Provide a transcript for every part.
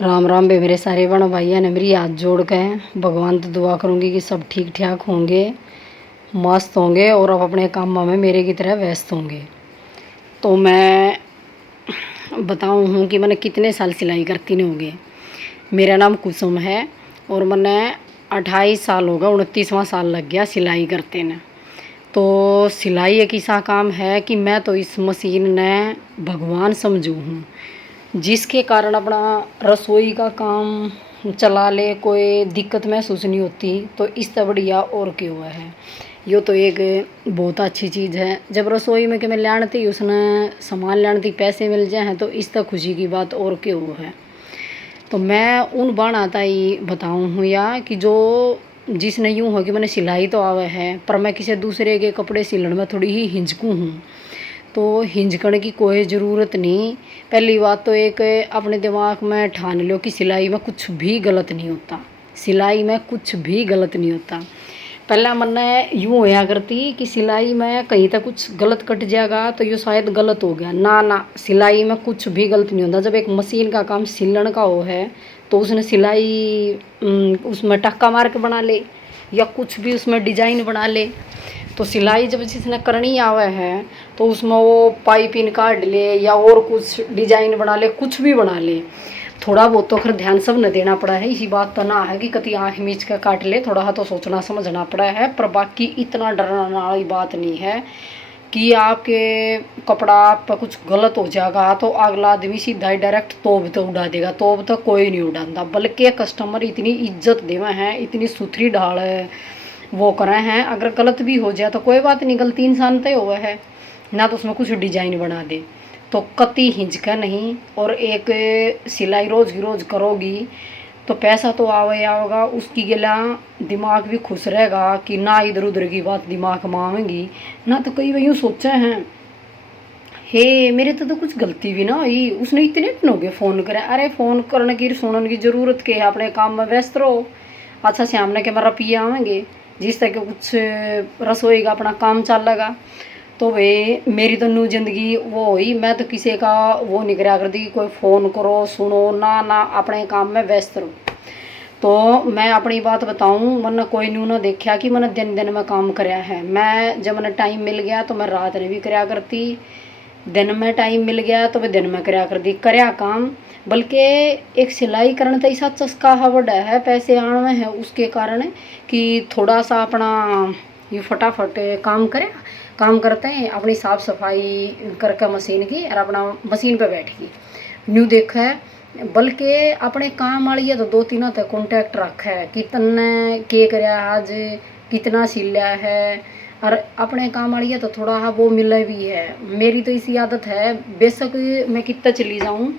राम राम बे मेरे सारे बहनों भाइयों ने मेरी हाथ जोड़ के भगवान तो दुआ करूँगी कि सब ठीक ठाक होंगे, मस्त होंगे और अब अपने कामों में मेरे की तरह व्यस्त होंगे। तो मैं बताऊँ हूँ कि मैंने कितने साल सिलाई करती नहीं होंगे। मेरा नाम कुसुम है और मैंने 28 साल होगा, 29वां साल लग गया सिलाई करते ने। तो सिलाई एक ऐसा काम है कि मैं तो इस मशीन ने भगवान समझू हूँ, जिसके कारण अपना रसोई का काम चला ले, कोई दिक्कत महसूस नहीं होती। तो इससे बढ़िया और क्या हुआ है। यो तो एक बहुत अच्छी चीज़ है। जब रसोई में कि मैं लानती उसने सामान लानती पैसे मिल जाए हैं तो इस तक खुशी की बात और क्या हुआ है। तो मैं उन बाण आता ही बताऊँ हूँ या कि जो जिसने यूँ हो कि मैंने सिलाई तो आवे है पर मैं किसी दूसरे के कपड़े सिलने में थोड़ी ही हिंचकू हूँ। तो हिंचकने की कोई ज़रूरत नहीं। पहली बात तो एक अपने दिमाग में ठान लो कि सिलाई में कुछ भी गलत नहीं होता, सिलाई में कुछ भी गलत नहीं होता। पहला मन यूँ होया करती कि सिलाई में कहीं तक कुछ गलत कट जाएगा तो ये शायद गलत हो गया। ना ना, सिलाई में कुछ भी गलत नहीं होता। जब एक मशीन का काम सिलने का हो है तो उसने सिलाई उसमें टक्का मार के बना ले या कुछ भी उसमें डिजाइन बना ले। तो सिलाई जब जिसने करनी आवे है तो उसमें वो पाइपिंग काट ले या और कुछ डिजाइन बना ले, कुछ भी बना ले। थोड़ा बहुत तो खैर ध्यान सब न देना पड़ा है। इसी बात तो ना है कि कति आँख मीच का काट ले, थोड़ा तो सोचना समझना पड़ा है। पर बाकी इतना डरने वाली बात नहीं है कि आपके कपड़ा आप पर कुछ गलत हो जाएगा तो अगला आदमी सीधा ही डायरेक्ट तोब तो उड़ा देगा। तोब तो कोई नहीं उड़ाता, बल्कि कस्टमर इतनी इज्जत देवे हैं, इतनी सुथरी ढाल वो करे हैं। अगर गलत भी हो जाए तो कोई बात नहीं, गलती इंसान तय हुआ है ना, तो उसमें कुछ डिजाइन बना दे तो कति हिंचका नहीं। और एक सिलाई रोज की रोज करोगी तो पैसा तो आवे आवेगा, उसकी गिला दिमाग भी खुश रहेगा कि ना इधर उधर की बात दिमाग में आवेंगी ना। तो कई यूँ सोचे हैं हे मेरे तो कुछ गलती भी ना हुई, उसने इतने दिन हो गए फ़ोन करे। अरे फ़ोन करने की सुनने की ज़रूरत के है, अपने काम में व्यस्त रहो। अच्छा सामने के मेरा पिया आवेंगे जिस तक कुछ रसोई का अपना काम चलेगा। तो वे मेरी तो न्यू जिंदगी वो हुई। मैं तो किसी का वो नहीं करा करती कोई फ़ोन करो सुनो, ना ना, अपने काम में व्यस्त रहो। तो मैं अपनी बात बताऊं, मैंने कोई न्यू ना देखा कि मैंने दिन दिन में काम कराया है। मैं जब मैंने टाइम मिल गया तो मैं रात ने भी कराया करती, दिन में टाइम मिल गया तो मैं दिन में कराया करती कराया काम। बल्कि एक सिलाई करने तो ऐसा चस्का है बड़ा है, पैसे आने है उसके कारण कि थोड़ा सा अपना ये फटाफट काम करें। काम करते हैं अपनी साफ़ सफाई करके मशीन की और अपना मशीन पे बैठ गई न्यू देखा है। बल्कि अपने काम वाली है तो दो तीनों तक कॉन्टैक्ट रखा है कि तन्ने के कराया आज, कितना सिला है। और अपने काम वाली है तो थोड़ा हाँ वो मिला भी है। मेरी तो इसी आदत है, बेशक मैं कितना चली जाऊँ,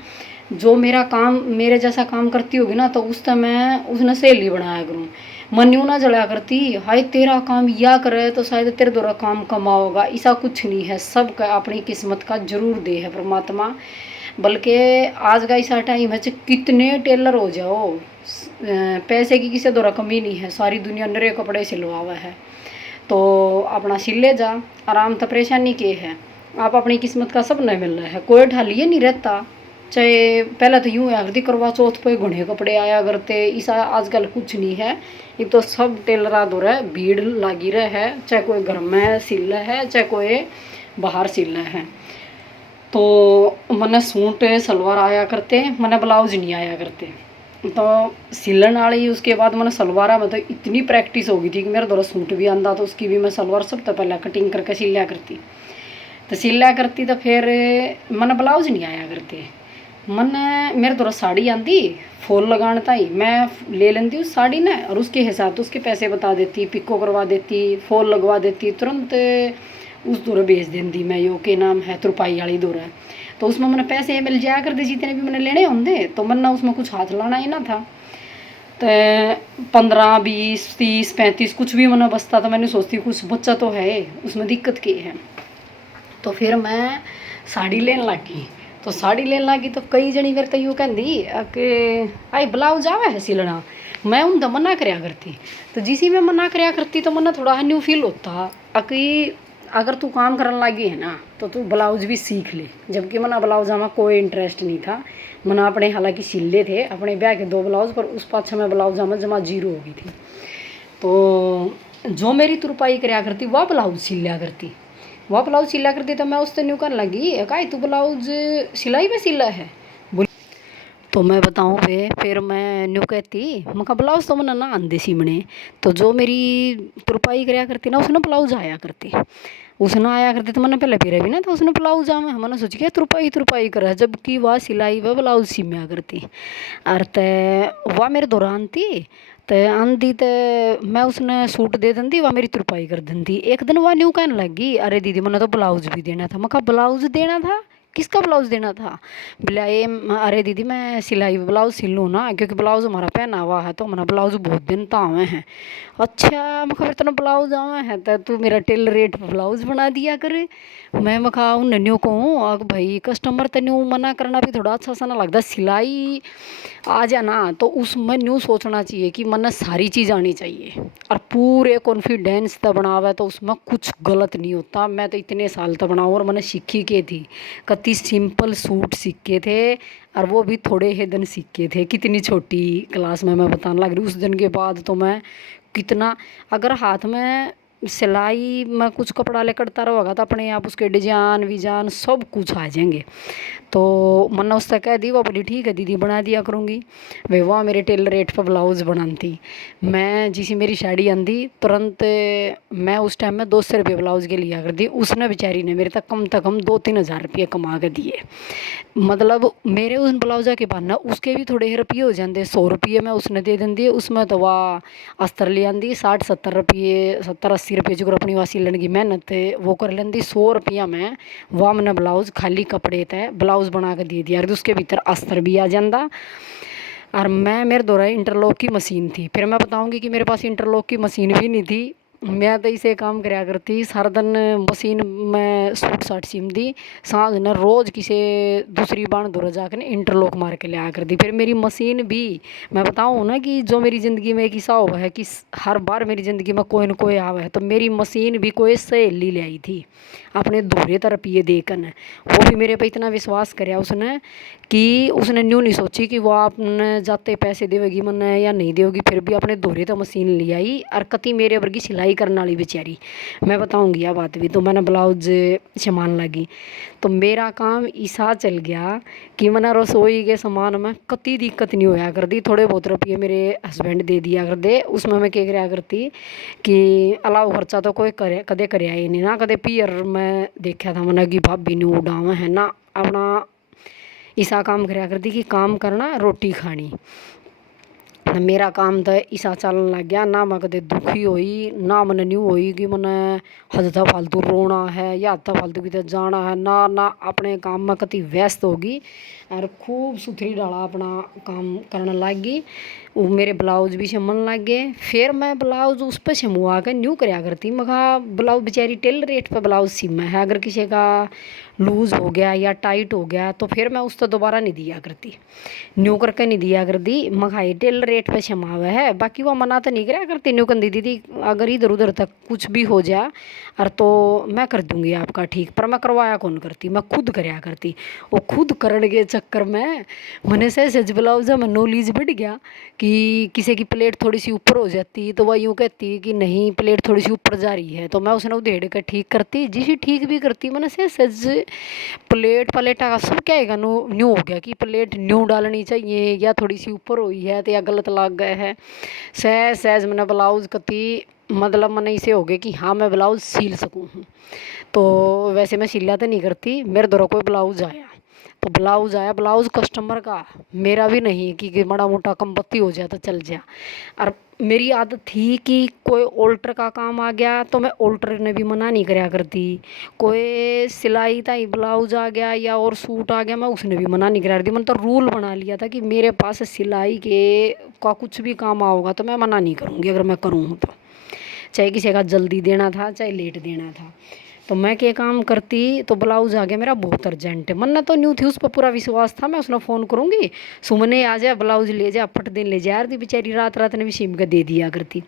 जो मेरा काम मेरे जैसा काम करती होगी ना तो उस समय मैं उसने सहेली बनाया करूँ। मन यूँ ना जला करती हाय तेरा काम या करे तो शायद तेरे द्वारा काम कमा होगा। ऐसा कुछ नहीं है, सब का अपनी किस्मत का जरूर दे है परमात्मा। बल्कि आज का ऐसा टाइम है कितने टेलर हो जाओ, पैसे की किसी द्वारा कमी नहीं है। सारी दुनिया नरे कपड़े सिलवा हुआ है तो अपना सिल ले जा आराम। तो परेशानी के है, आप अपनी किस्मत का सब नहीं मिल रहा है, कोई ढालिए नहीं रहता। चाहे पहले तो यूँ आखती करवा चौथ पे घने कपड़े आया करते, ऐसा आजकल कुछ नहीं है। ये तो सब टेलरा दो है, भीड़ लगी रहे है, चाहे कोई घर में सिल रहा है चाहे कोई बाहर सिल रहा है। तो मैंने सूट सलवार आया करते, मैंने ब्लाउज नहीं आया करते। तो सिलन वाली उसके बाद मैंने सलवार में तो इतनी प्रैक्टिस हो गई थी कि मेरा द्वारा सूट भी आंदा तो उसकी भी मैं सलवार सब तो पहले कटिंग करके सिला करती। तो सिला करती तो फिर मैंने ब्लाउज नहीं आया करते। मैंने मेरे द्वारा साड़ी आंदी फॉल लगाने ताई मैं ले लेती उस साड़ी ने और उसके हिसाब तो उसके पैसे बता देती, पिको करवा देती, फॉल लगवा देती, तुरंत उस दौरा भेज देती मैं। यो के नाम है तुरपाई वाली दौरा। तो उसमें मैंने पैसे मिल जाया करते जितने भी मैंने लेने होंगे। तो मैंने उसमें कुछ हाथ लाना ही ना था। तो 15 20 30 35 कुछ भी मैंने बचता था। मैंने सोचती कुछ बच्चा तो है उसमें दिक्कत की है। तो फिर मैं साड़ी लेने लगी। तो साड़ी लेने लगी तो कई जनी फिर तो यूँ कहती कि आई ब्लाउज आवे है सिलना। मैं उनका मना कराया करती। तो जिसी में मना कराया करती तो मना थोड़ा न्यू फील होता कि अगर तू काम करने लगी है ना तो तू ब्लाउज भी सीख ले। जबकि मना ब्लाउज में कोई इंटरेस्ट नहीं था, मैंने अपने हालांकि सिले थे अपने ब्याह के 2 ब्लाउज, पर उस पाछे में ब्लाउज में जमा 0 हो गई थी। तो जो मेरी तुरपाई कराया करती वह ब्लाउज सिल लिया करती, वह ब्लाउज सिला करती। तो मैं उससे न्यू करने लगी, का तू ब्लाउज सिलाई में सिला है। तो मैं बताऊँ वे, फिर मैं न्यू कहती मैं कहा ब्लाउज तो मैंने ना आंदे सिमने। तो जो मेरी तुरपाई कराया करती ना उसने ब्लाउज आया करती, उसने आया करती। तो मैंने पहले फिर भी ना तो उसने ब्लाउज आवे, मैंने सोच के तुरपाई तुरपाई कर, जबकि वह सिलाई वह ब्लाउज सिमया करती। और ते वह मेरे दौरान थी तो आंधी तो मैं उसने सूट दे दी, वह मेरी तुरपाई कर दी। एक दिन वह न्यू कहने लगी, अरे दीदी मैंने तो ब्लाउज भी देना था। मैं कहा ब्लाउज देना था, किसका ब्लाउज देना था? बोला ये अरे दीदी मैं सिलाई ब्लाउज सिल लूँ ना, क्योंकि ब्लाउज हमारा पहना हुआ है, तो हमारा ब्लाउज बहुत दिन तो आवे हैं। अच्छा मैं खबर तेना ब्लाउज आवे हैं तो तू मेरा टेलर रेट पर ब्लाउज बना दिया करे। मैं कहा उन न्यू कहूँ अग भाई कस्टमर तो न्यू मना करना भी थोड़ा अच्छा सा ना लगता, सिलाई आ जाना तो उसमें न्यू सोचना चाहिए कि मन सारी चीज़ आनी चाहिए और पूरे कॉन्फिडेंस तब बनावा, तो उसमें कुछ गलत नहीं होता। मैं तो इतने साल तक बनाऊँ और मैंने सीखी के थी, कति सिंपल सूट सीखे थे और वो भी थोड़े ही दिन सीखे थे, कितनी छोटी क्लास में मैं बताने लग रही। उस दिन के बाद तो मैं कितना, अगर हाथ में सिलाई में कुछ कपड़ा ले करता रहेगा तो अपने आप उसके डिजाइन विजान सब कुछ आ जाएंगे। तो मैंने उससे कह दी, वो बोली ठीक है दीदी बना दिया करूँगी। वे वह मेरे टेलर रेट पर ब्लाउज बनाती। मैं जिसी मेरी साड़ी आंदी तुरंत मैं उस टाइम में 200 रुपये ब्लाउज के लिया कर दी। उसने बेचारी ने मेरे तक कम 2-3 हज़ार रुपये कमा के दिए। मतलब मेरे उस ब्लाउजा के बाद ना उसके भी थोड़े रुपये हो जाते, 100 रुपये मैं उसने दे दी। उसमें तो वह अस्तर ले आंदी 60-70 रुपये, 70-80 रुपये जो अपनी वह सिलन की मेहनत वो कर लेंदी। 100 रुपया में वह मैंने ब्लाउज खाली कपड़े तय ब्लाउज बना के दे दिया, उसके भीतर अस्तर भी आ जाता। और मैं मेरे दौरा इंटरलॉक की मशीन थी, फिर मैं बताऊंगी कि मेरे पास इंटरलॉक की मशीन भी नहीं थी। मैं तो इसे काम कराया करती, सारा दिन मशीन में सूट साट सीम दी, सांझ न रोज़ किसी दूसरी बाण दूर जाकर इंटरलॉक मार के ले आया करती। फिर मेरी मशीन भी, मैं बताऊँ ना कि जो मेरी ज़िंदगी में एक ऐसा हुआ है कि हर बार मेरी ज़िंदगी में कोई न कोई आवा है, तो मेरी मशीन भी कोई सहेली ले आई थी अपने दूसरे रुपये देकर। वो भी मेरे पे इतना विश्वास कराया उसने कि उसने न्यू नहीं सोची कि वो आपने जाते पैसे देगी मैंने या नहीं देगी, फिर भी अपने दोहरे तो मशीन ले आई और कति मेरे वर्गी सिलाई करने वाली बेचारी। मैं बताऊंगी यह बात भी। तो मैंने ब्लाउज सामान लगी तो मेरा काम ऐसा चल गया कि मैंने रसोई के सामान में कति दिक्कत नहीं होया कर दी। थोड़े बहुत रुपये मेरे हस्बैंड दे दिया कर दे, उसमें मैं क्या कराया करती कि अलाव खर्चा तो कोई करे कदे कराया ही नहीं ना। कदे पियर में देखा था मैंने कि भाभी ने उड़ावा है ना, अपना ऐसा काम कराया करती कि काम करना रोटी खानी। मेरा काम तो ऐसा चलन लग गया ना, मैं कदे दुखी हुई ना मैंने न्यू हुई कि मैंने हद फालतू रोना है या हद फालतू कितने जाना है ना। ना अपने काम में कति व्यस्त होगी और खूब सुथरी डाला अपना काम करने लग गई। वो मेरे ब्लाउज भी सिमन लग गए। फिर मैं ब्लाउज उस पर सिमवा के न्यू कराया करती। मैं कहा ब्लाउज बेचारी टेलर रेट पर ब्लाउज सिमा है, अगर किसी का लूज़ हो गया या टाइट हो गया तो फिर मैं उस तो दोबारा नहीं दिया करती, न्यू करके नहीं दिया करती। मखाई टेलर रेट पे क्षमावा है, बाकी वो मना तो नहीं कराया करती। न्यू कर दी दीदी अगर इधर उधर तक कुछ भी हो जाए और तो मैं कर दूंगी आपका ठीक, पर मैं करवाया कौन करती, मैं खुद कराया करती। वो खुद करने के चक्कर में मैंने से सज ब्लाउज में नॉलेज बढ़ गया कि किसी की प्लेट थोड़ी सी ऊपर हो जाती तो वह यूँ कहती कि नहीं प्लेट थोड़ी सी ऊपर जा रही है, तो मैं उसने उधेड़ कर ठीक करती। जिसे ठीक भी करती मैंने से सज प्लेट प्लेटा का सब क्या है न्यू हो गया कि प्लेट न्यू डालनी चाहिए या थोड़ी सी ऊपर हुई है तो या गलत लग गए है। सहज सहज मैंने ब्लाउज कती मतलब मैंने इसे हो गया कि हाँ मैं ब्लाउज सिल सकूँ हूँ। तो वैसे मैं सिला तो नहीं करती, मेरे द्वारा कोई ब्लाउज आया तो ब्लाउज आया, ब्लाउज कस्टमर का मेरा भी नहीं कि बड़ा मोटा कम बत्ती हो जाए तो चल जाए। और मेरी आदत थी कि कोई ऑल्टर का काम आ गया तो मैं ऑल्टर ने भी मना नहीं कराया करती। कोई सिलाई ताई ब्लाउज आ गया या और सूट आ गया मैं उसने भी मना नहीं कराया करती। मैंने तो रूल बना लिया था कि मेरे पास सिलाई के का कुछ भी काम आओगा तो मैं मना नहीं करूँगी, अगर मैं करूँ तो चाहे किसी का जल्दी देना था चाहे लेट देना था। तो मैं क्या काम करती, तो ब्लाउज आ गया मेरा बहुत अर्जेंट है, मन्ना तो न्यू थी, उस पर पूरा विश्वास था, मैं उसने फ़ोन करूँगी सुमने आ जा ब्लाउज ले जा, फट दिन ले जा यार दी बेचारी, रात रात ने भी सिम का दे दिया करती।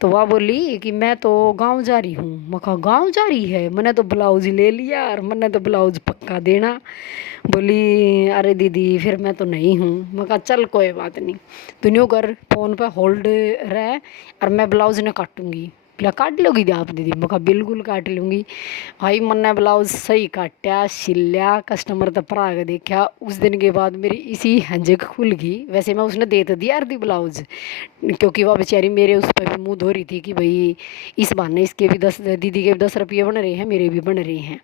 तो वह बोली कि मैं तो गांव जा रही हूँ। मैं कहा गाँव जा रही है, मैंने तो ब्लाउज ले लिया और मैंने तो ब्लाउज पक्का देना। बोली अरे दीदी फिर मैं तो नहीं हूँ। मैं कहा चल कोई बात नहीं, तू न्यू कर फ़ोन पे होल्ड रह और मैं ब्लाउज ने काटूंगी। बोला काट लोगी दी आप दीदी? मैं कहा बिल्कुल काट लूँगी। भाई मैंने ब्लाउज सही काटा सिल्या, कस्टमर तो परा के देखा। उस दिन के बाद मेरी इसी हंजक खुल गई। वैसे मैं उसने दे तो दिया अर्धी ब्लाउज, क्योंकि वह बेचारी मेरे उस पर भी मुँह धो रही थी कि भाई इस बहाने इसके भी 10, दीदी के भी 10 रुपये बन रहे हैं, मेरे भी बन रहे हैं।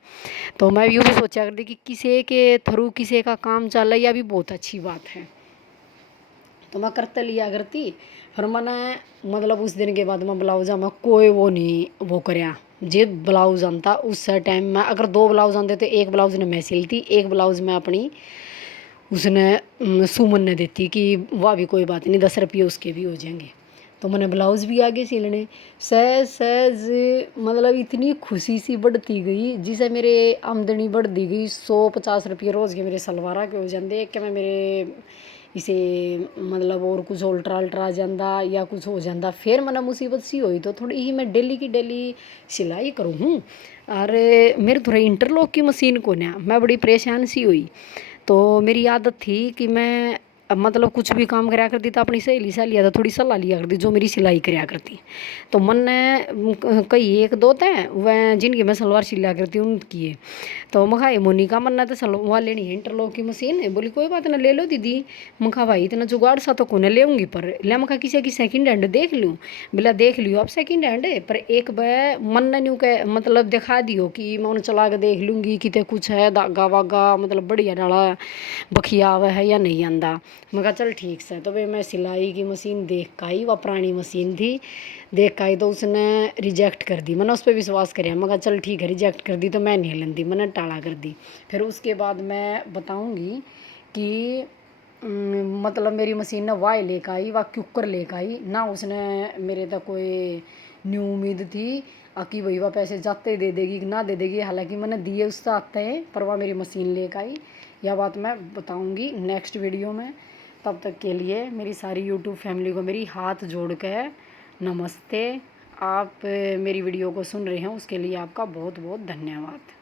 तो मैं यूँ भी सोचा करती कि किसी के थ्रू किसी का काम चल रहा है, यह भी बहुत अच्छी बात है, तो मैं करते लिया करती। फिर मैंने मतलब उस दिन के बाद मैं ब्लाउजा में कोई वो नहीं वो करया। जे ब्लाउज आंता उस टाइम में, अगर 2 ब्लाउज आते तो एक ब्लाउज ने मैं सिलती, एक ब्लाउज में अपनी उसने सुमन ने देती कि वह भी कोई बात नहीं, 10 रुपये उसके भी हो जाएंगे। तो मैंने ब्लाउज भी आगे सिलने सहज सहज, मतलब इतनी खुशी सी बढ़ती गई जिसे मेरे आमदनी बढ़ती गई। 150 रुपये रोज़ के मेरे सलवारा के हो जाते, कि मैं मेरे इसे मतलब और कुछ अल्ट्रा अल्ट्रा आ जाता या कुछ हो जाता। फिर मैंने मुसीबत सी हुई तो थोड़ी ही मैं डेली की डेली सिलाई करूँ हूँ। और मेरे थोड़ा इंटरलॉक की मशीन को ना मैं बड़ी परेशान सी हुई। तो मेरी आदत थी कि मैं मतलब कुछ भी काम कराया करती तो अपनी सहेली से लिया था, थोड़ी सलाह लिया करती जो मेरी सिलाई कराया करती। तो मन ने कई एक दो थे वह जिनकी मैं सलवार सिला करती उनकी है। तो मैं खाई मोनिका मन्ना तो सलवार लेनी है इंटरलॉक की मशीन है। बोली कोई बात ना ले लो दीदी। मैं कहा भाई इतना जुगाड़ सा तो कोने लेऊंगी, पर ले मैं कहा किसी की सेकंड हैंड देख लूँ। बोला देख लियो अब सेकंड हैंड है, पर एक बार मन ने न्यू के मतलब दिखा दियो कि मैं उन्हें चला के देख लूँगी कितने कुछ है धागा वागा मतलब बढ़िया डाला बखिया हुआ है या नहीं आंदा। मैं कहा चल ठीक से। तो भाई मैं सिलाई की मशीन देख का ही, वह पुरानी मशीन थी, देख का ही तो उसने रिजेक्ट कर दी। मैंने उस पर विश्वास कराया, मैं कहा चल ठीक है रिजेक्ट कर दी तो मैं नहीं लेंदी, मैंने टाला कर दी। फिर उसके बाद मैं बताऊँगी कि मतलब मेरी मशीन ने वाई लेकर आई, वह कुकर लेकर आई ना, उसने मेरे तक कोई न्यू उम्मीद थी कि भाई वह पैसे जाते दे देगी कि ना दे देगी, हालांकि मैंने दिए उससे आते हैं, पर वह मेरी मशीन लेकर आई। यह बात मैं बताऊंगी नेक्स्ट वीडियो में। तब तक के लिए मेरी सारी यूट्यूब फैमिली को मेरी हाथ जोड़ के नमस्ते। आप मेरी वीडियो को सुन रहे हैं उसके लिए आपका बहुत बहुत धन्यवाद।